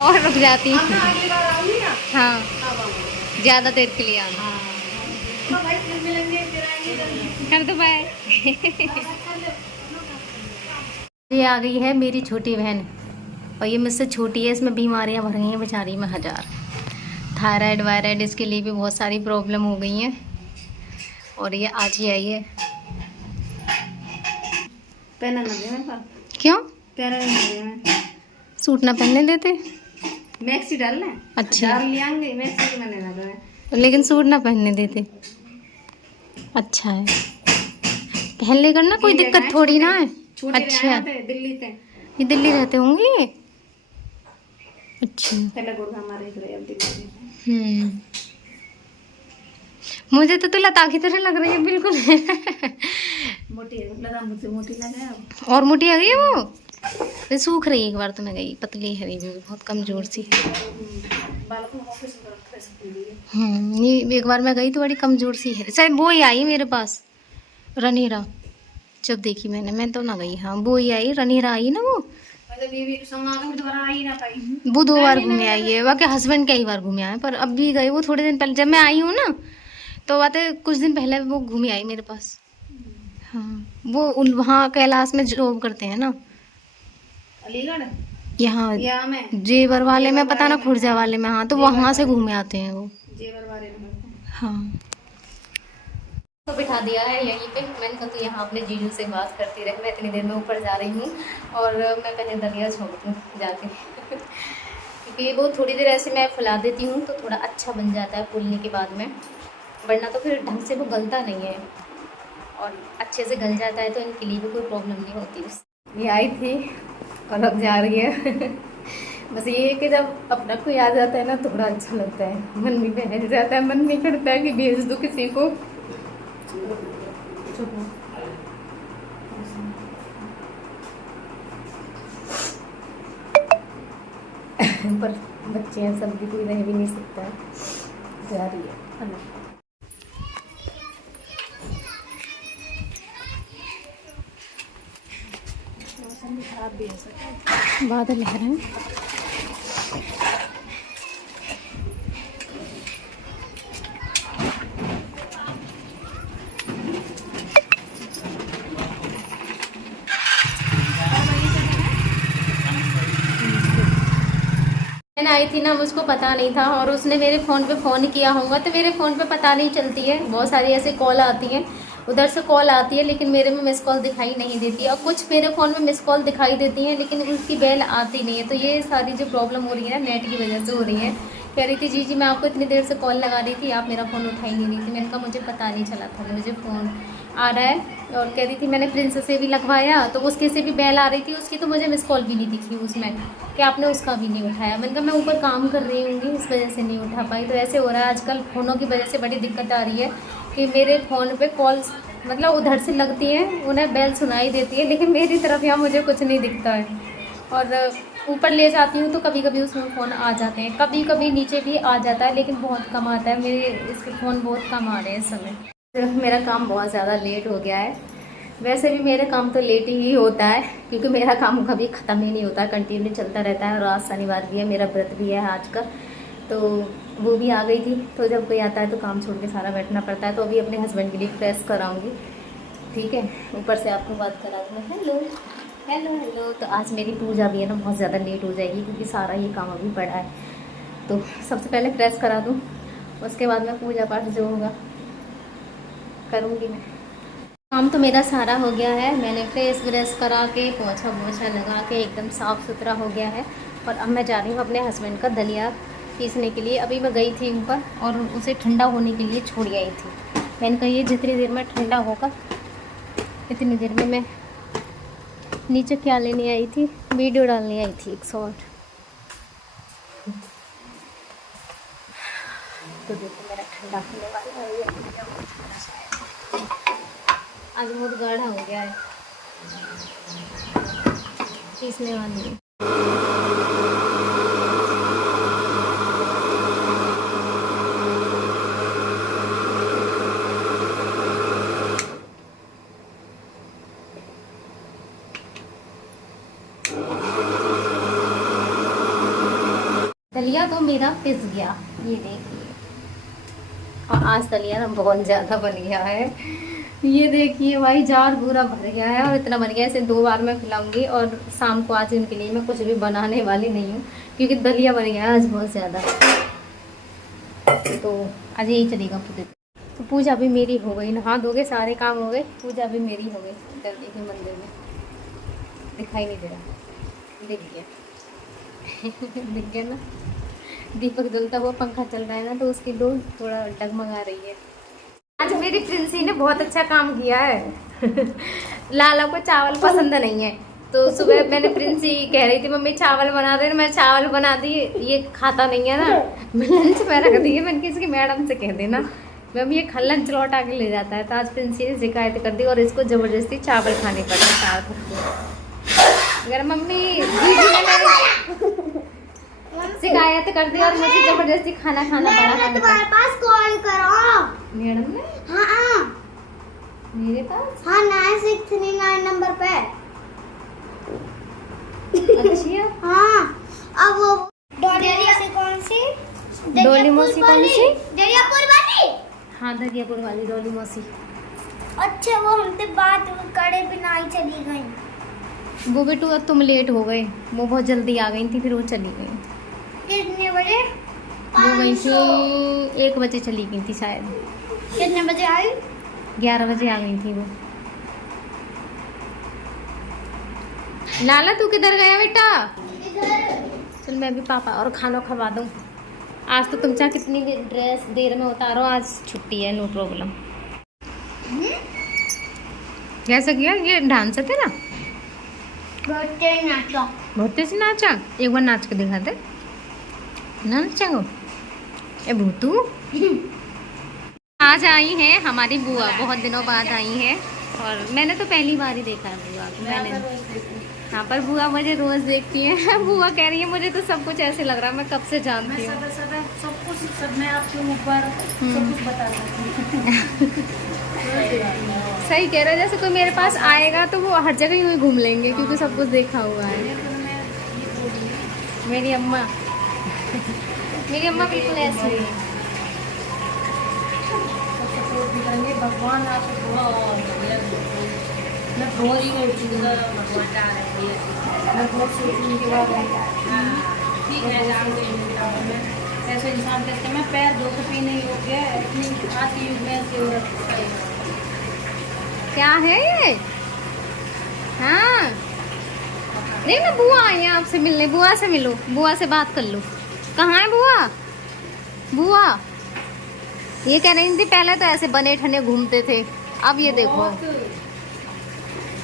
और रुक जाती। अब मैं अगली बार आऊंगी ना। हाँ, तब आऊंगी। ज़्यादा देर के लिए आना। हाँ। तो भाई फिर मिलेंगे, फिर आएंगे जल्दी। कर दो बाय। कर लो। ये आ गई है मेरी छोटी बहन, और ये मुझसे छोटी है, इसमें बीमारियां भर गई हैं बेचारी में हजार। थायराइड वायराइड इसके लिए भी बहुत सारी प्रॉब्लम हो गई हैं, और ये आज ही आई है। पहना ना दे मेरे पास। क्यों? पहना नहीं दे मैं। सूट ना पहनने देते? मैक्सी डालना है। अच्छा। डाल लियांगे मैक्सी मैंने ना दे। लेकिन सूट ना पहनने देते। अच्छा है, पहन ले करना, कोई दिक्कत थोड़ी ना है। अच्छा, दिल्ली से। ये दिल्ली रहते होंगे ये। अच्छा। पहले गुड़गा हमारे इधर है, अब दिल्ली में। मुझे तो लता की तरह लग रही है बिल्कुल। मोटी है, लगा मुझसे मोटी लगा है। और मोटी आ गई है वो, ये सूख रही है। एक बार तो मैं गई, पतली है ये बहुत कमजोर सी। ये एक बार मैं गई तो बड़ी कमजोर सी है। शायद वो ही आई मेरे पास, रनीरा। जब देखी मैं तो ना गई। हाँ, वो ही आई, रनीरा आई ना वो। वो 2 बार घूमे आई है, वाकई हस्बैंड कई बार घूमे आए, पर अब भी गए वो थोड़े दिन पहले। जब मैं आई हूँ ना, तो बातें कुछ दिन पहले वो घूमे आई मेरे पास। हाँ, वो वहाँ कैलाश में जॉब करते हैं ना, अलीगढ़। यहाँ या मैं जेवर वाले में, पता ना खुर्जा वाले में। हाँ, तो वहाँ से घूमे आते हैं वो। जेवर वाले में। हाँ, तो बिठा दिया है यहीं पे। मैंने कहा तो यहाँ अपने जीजू से बात करती रहे, मैं इतनी देर में ऊपर जा रही हूँ, और मैं पहले दलिया छोड़ दूँ जाके। क्योंकि वो थोड़ी देर ऐसे मैं फुला देती हूँ तो थोड़ा अच्छा बन जाता है फूलने के बाद में, वरना तो फिर ढंग से वो गलता नहीं है। और अच्छे से गल जाता है तो इनके लिए भी कोई प्रॉब्लम नहीं होती। ये आई थी और अब जा रही है। बस ये है कि जब अपना कोई आ जाता है ना, थोड़ा अच्छा लगता है, मन भी बहल जाता है, मन नहीं करता है कि भेज दूँ किसी को। पर बच्चे हैं, सब भी कोई रह भी नहीं सकता है। जा रही है। मौसम भी खराब भी हो सकता है, बादल है रहे हैं। मैंने आई थी ना, मुझको पता नहीं था, और उसने मेरे फ़ोन पे फ़ोन किया होगा, तो मेरे फ़ोन पे पता नहीं चलती है। बहुत सारी ऐसे कॉल आती हैं, उधर से कॉल आती है, लेकिन मेरे में मिस कॉल दिखाई नहीं देती, और कुछ मेरे फ़ोन में मिस कॉल दिखाई देती हैं, लेकिन उसकी बेल आती नहीं है। तो ये सारी जो प्रॉब्लम हो रही है ना, नेट की वजह से हो रही है। कह रही थी जी मैं आपको इतनी देर से कॉल लगा रही थी, आप मेरा फ़ोन उठा ही नहीं रही थी। मैंने कहा मुझे पता नहीं चला था, मुझे फ़ोन आ रहा है। और कह रही थी मैंने प्रिंस से भी लगवाया, तो उसके से भी बेल आ रही थी, उसकी तो मुझे मिस कॉल भी नहीं दिखी उसमें, कि आपने उसका भी नहीं उठाया। मैंने कहा मैं ऊपर काम कर रही होंगी, इस वजह से नहीं उठा पाई। तो ऐसे हो रहा है आजकल, फ़ोनों की वजह से बड़ी दिक्कत आ रही है कि मेरे फ़ोन पे कॉल्स मतलब उधर से लगती हैं, उन्हें बेल सुनाई देती है, लेकिन मेरी तरफ यहाँ मुझे कुछ नहीं दिखता है। और ऊपर ले जाती हूँ तो कभी कभी उसमें फ़ोन आ जाते हैं, कभी कभी नीचे भी आ जाता है, लेकिन बहुत कम आता है। मेरे इसके फ़ोन बहुत कम आ रहे हैं इस समय। मेरा काम बहुत ज़्यादा लेट हो गया है। वैसे भी मेरे काम तो लेट ही होता है, क्योंकि मेरा काम कभी ख़त्म ही नहीं होता, कंटिन्यू चलता रहता है। और आज शनिवार भी है, मेरा व्रत भी है आज का, तो वो भी आ गई थी। तो जब कोई आता है तो काम छोड़ के सारा बैठना पड़ता है। तो अभी अपने हस्बैंड के लिए प्रेस कराऊंगी, ठीक है। ऊपर से आपको बात करा दूँ। Hello hello hello. तो आज मेरी पूजा भी है ना, बहुत ज़्यादा लेट हो जाएगी, क्योंकि सारा ये काम अभी पड़ा है। तो सबसे पहले प्रेस करा दूँ, उसके बाद में पूजा पाठ जो होगा करूँगी मैं। काम तो मेरा सारा हो गया है, मैंने फ्रेश व्रेश करा के पोछा वोछा लगा के एकदम साफ़ सुथरा हो गया है। और अब मैं जा रही हूँ अपने हस्बैंड का दलिया पीसने के लिए। अभी मैं गई थी ऊपर और उसे ठंडा होने के लिए छोड़ आई थी। मैंने कहा ये जितनी देर में ठंडा होगा, इतनी देर में मैं नीचे क्या लेने आई थी, वीडियो डालने आई थी एक शॉर्ट। तो देखो मेरा ठंडा होने वाला है। आज बहुत गाढ़ा हो गया है, पीसने वाली है। दलिया तो मेरा पिस गया, ये देखिए। और आज दलिया ना बहुत ज़्यादा बन गया है, ये देखिए भाई, जार पूरा भर गया है। और इतना बन गया, इसे 2 बार मैं खिलाऊंगी। और शाम को आज इनके लिए मैं कुछ भी बनाने वाली नहीं हूँ, क्योंकि दलिया बन गया है आज बहुत ज़्यादा। तो आज यही चलेगा पूरे। तो पूजा भी मेरी हो गई, नहा धोगे, सारे काम हो गए, पूजा भी मेरी हो गई। इधर देखिए मंदिर में दिखाई नहीं दे रहा, दिख गया दिख गया ना, दीपक जलता हुआ, पंखा चल रहा है ना, तो उसकी डोर थोड़ा डगमगा रही है। आज मेरी प्रिंसी ने बहुत अच्छा काम किया है लाला को चावल पसंद नहीं है, तो सुबह मैंने प्रिंसी कह रही थी मम्मी चावल बना दे, मैं चावल बना दी, ये खाता नहीं है ना, मैं लंच में रख दी है। मैंने इसकी मैडम से कह देना मैम ये लंच लौटा के ले जाता है। तो आज प्रिंसी ने शिकायत कर दी और इसको जबरदस्ती चावल खाने पड़े साथ। अगर मम्मी दीदी ने मेरी शिकायत कर दी और मुझे जबरदस्ती खाना खाना पड़ा। तुम्हारे पास कॉल करो मैडम ने? हाँ मेरे पास? हाँ 9639 नंबर पे। अच्छा हाँ अब वो डोली मौसी कौन सी? डोली मौसी कौन सी? दरियापुर वाली। हाँ दरियापुर वाली डोली मौसी। अच्छा वो हमसे बात करे बिना ही चली गई। वो बेटू अब तुम लेट हो गए, वो बहुत जल्दी आ गई थी, फिर वो चली गई। कितने बजे? वो गई थी 1 बजे चली गई थी शायद। कितने बजे आई? 11 बजे आ गई थी वो। लाला तू किधर गया बेटा? चल मैं भी पापा और खाना खवा दूँ। आज तो तुम चाहे कितनी भी ड्रेस देर में उतारो, आज छुट्टी है, नो प्रॉब्लम। कैसा किया ये डांस है तेरा? बहुत तेज नाचा। बहुत तेज नाचा, एक बार नाच के दिखा दे। नाचो ए भूतू। आज आई है हमारी बुआ, बहुत दिनों बाद आई है, और मैंने तो पहली बार ही देखा है बुआ को। मैंने हाँ, पर बुआ मुझे रोज देखती है बुआ कह रही है मुझे तो सब कुछ ऐसे लग रहा है मैं कब से जानती हूँ। सब कुछ सब मैं आपके ऊपर सब कुछ बता सकती सही कह रहे हो, जैसे कोई मेरे पास आएगा तो वो हर जगह ही घूम लेंगे, क्योंकि सब कुछ देखा हुआ है। मेरी अम्मा मेरी अम्मा बिल्कुल ऐसी है। भगवान आपको मैं बहुत भगवान डाल रही है, मैं बहुत सोचने के बाद ठीक है ऐसे इंसान कहते हैं मैं पैर धो के पीने योग्य है, इतनी आज के युग में ऐसे औरत क्या है ये? हाँ नहीं ना, बुआ आई है आपसे मिलने, बुआ से मिलो, बुआ से बात कर लो। कहाँ है बुआ? बुआ ये कह रही थी पहले तो ऐसे बने ठने घूमते थे, अब ये देखो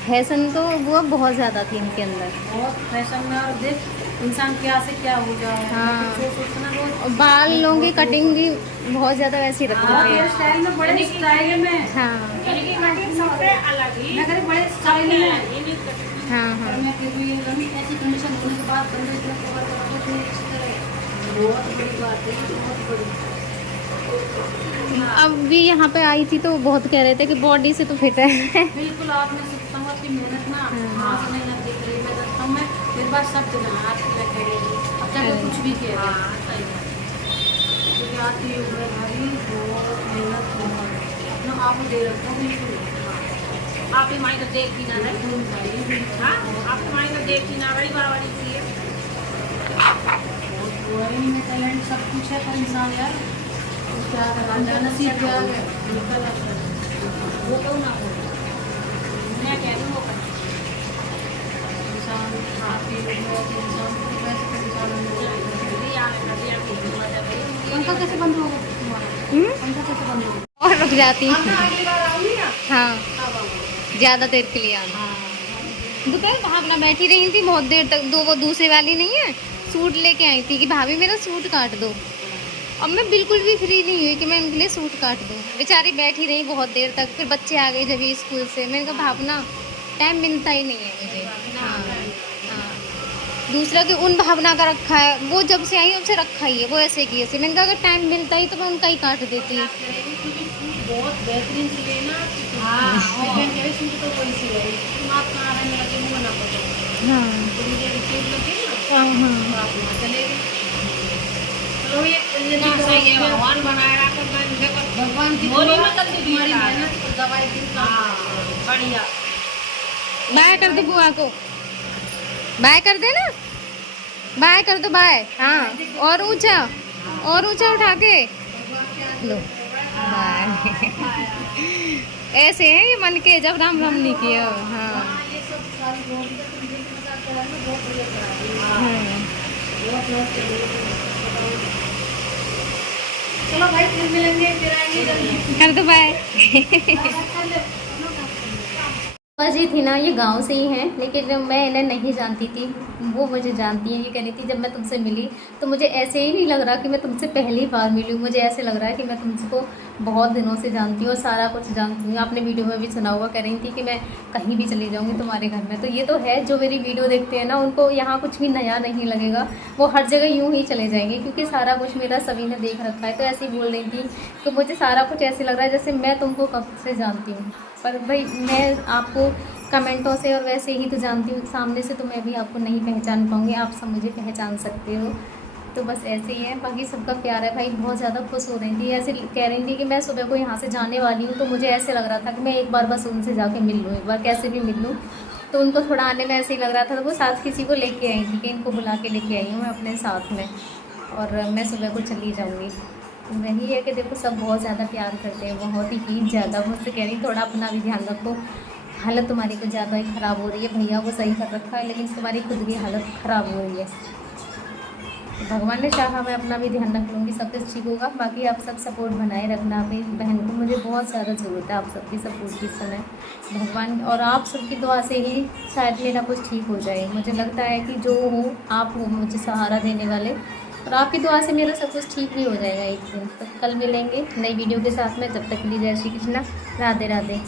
फैशन तो वो बहुत ज्यादा थी इनके अंदर, बहुत फैशन में। और देख इंसान क्या से क्या हो जाए। हाँ। सोचना रोज और बाल लोगों की कटिंग भी बहुत ज्यादा वैसी रखते थे। स्टाइल में बड़े स्टाइल में हाँ मैं कह बड़े स्टाइल में हाँ हाँ मैं ऐसी कंडीशन होने के बाद बंदे इतना कवर करा तो इसी तरह बहुत बड़ी बात है, बहुत बड़ी। अब भी यहाँ पे आई थी तो बहुत कह रहे थे कि बॉडी से तो फिट है। बिल्कुल आपने सोचता हूँ आपकी मेहनत ना हाँ से नहीं देख रही, मैं देखता हूँ मैं मेरे पास सब जगह आपकी मैं कह रही हूँ अब चाहे कुछ भी कह रहे क्योंकि आपकी उम्र भारी बहुत मेहनत बहुत ना आपको दे रखता हूँ बिल्कुल आपकी माई को देख ही ना रही। हाँ आपकी माई को देख ही ना रही बराबरी की है, बहुत में टैलेंट सब कुछ है पर इंसान यार क्या करना नसीब क्या है वो तो ना हो मैं कह रही हूँ वो इंसान आपकी इंसान पंखा कैसे बंद होगा पंखा कैसे बंद होगा और रुक जाती अगली बार आऊंगी ना हाँ अब ज्यादा देर के लिए आना। दोपहर भावना बैठी रही थी बहुत देर तक, वो दूसरे वाली नहीं है, सूट लेके आई थी कि भाभी मेरा सूट काट दो। अब मैं बिल्कुल भी फ्री नहीं हुई कि मैं उनके लिए सूट काट दूँ, बेचारी बैठी रही बहुत देर तक, फिर बच्चे आ गए जब ये स्कूल से। मैंने कहा भावना टाइम मिलता ही नहीं है मुझे। हाँ हाँ दूसरा कि उन भावना का रखा है, वो जब से आई उनसे रखा ही है, वो ऐसे की ऐसे। मैंने कहा अगर टाइम मिलता ही तो मैं उनका ही काट देती। बहुत बेहतरीन सिले ना हाँ सूट तो कोई सिले आप कहाँ रहने लगे मुँह ना पड़े हाँ मुझे लगे ना हाँ हाँ आप वहाँ चले गए ये भगवान बनाएगा तो देखो भगवान की गोली में कर दी तुम्हारी मेहनत को दवाई दी। बढ़िया। बाय कर दो बुआ को, बाय कर दे ना, बाय कर दो, बाय। हाँ और ऊंचा उठा के लो, बाय। ऐसे हैं ये मन के, जब राम राम नहीं किया। हाँ चलो भाई फिर मिलेंगे, फिर आएंगे जल्दी। कर दो बाय। बुआ जी थी ना, ये गांव से ही हैं, लेकिन मैं इन्हें नहीं जानती थी, वो मुझे जानती हैं। ये कह रही थी जब मैं तुमसे मिली तो मुझे ऐसे ही नहीं लग रहा कि मैं तुमसे पहली बार मिली हूँ, मुझे ऐसे लग रहा है कि मैं तुमको बहुत दिनों से जानती हूँ और सारा कुछ जानती हूँ। आपने वीडियो में भी सुना होगा, कह रही थी कि मैं कहीं भी चली जाऊँगी तुम्हारे घर में। तो ये तो है, जो मेरी वीडियो देखते हैं ना उनको यहाँ कुछ भी नया नहीं लगेगा, वो हर जगह यूँ ही चले जाएंगे, क्योंकि सारा कुछ मेरा सभी ने देख रखा है। तो ऐसे ही बोल रही थी कि मुझे सारा कुछ ऐसे लग रहा है जैसे मैं तुमको कब से जानती हूँ। पर भाई मैं आपको कमेंटों से और वैसे ही तो जानती हूँ, सामने से तो मैं भी आपको नहीं पहचान पाऊँगी, आप सब मुझे पहचान सकते हो। तो बस ऐसे ही है, बाकी सबका प्यार है भाई। बहुत ज़्यादा खुश हो रही थी, ऐसे कह रही थी कि मैं सुबह को यहाँ से जाने वाली हूँ, तो मुझे ऐसे लग रहा था कि मैं एक बार बस उनसे जाके मिल लूँ, एक बार कैसे भी मिल लूँ। तो उनको थोड़ा आने में ऐसे ही लग रहा था, तो वो साथ किसी को लेके आई थी कि इनको बुला के लेके आई हूँ मैं अपने साथ में, और मैं सुबह को चली जाऊँगी। वही है कि देखो सब बहुत ज़्यादा प्यार करते हैं, बहुत ही ज़्यादा। मुझसे कह रही थोड़ा अपना भी ध्यान रखो, हालत तुम्हारी कुछ ज़्यादा ही ख़राब हो रही है। भैया को सही कर रखा है, लेकिन तुम्हारी खुद की हालत ख़राब हो रही है। तो भगवान ने चाहा मैं अपना भी ध्यान रख लूँगी, सब कुछ ठीक होगा। बाकी आप सब सपोर्ट बनाए रखना अपनी बहन को, मुझे बहुत ज़्यादा ज़रूरत है आप सबकी सपोर्ट की समय। भगवान और आप सबकी दुआ से ही शायद मेरा कुछ ठीक हो जाए। मुझे लगता है कि जो हो आप हो मुझे सहारा देने वाले, और आपकी दुआ से मेरा सब कुछ ठीक भी हो जाएगा एक दिन। तो कल मिलेंगे नई वीडियो के साथ में, जब तक के लिए जय श्री कृष्णा, राधे राधे।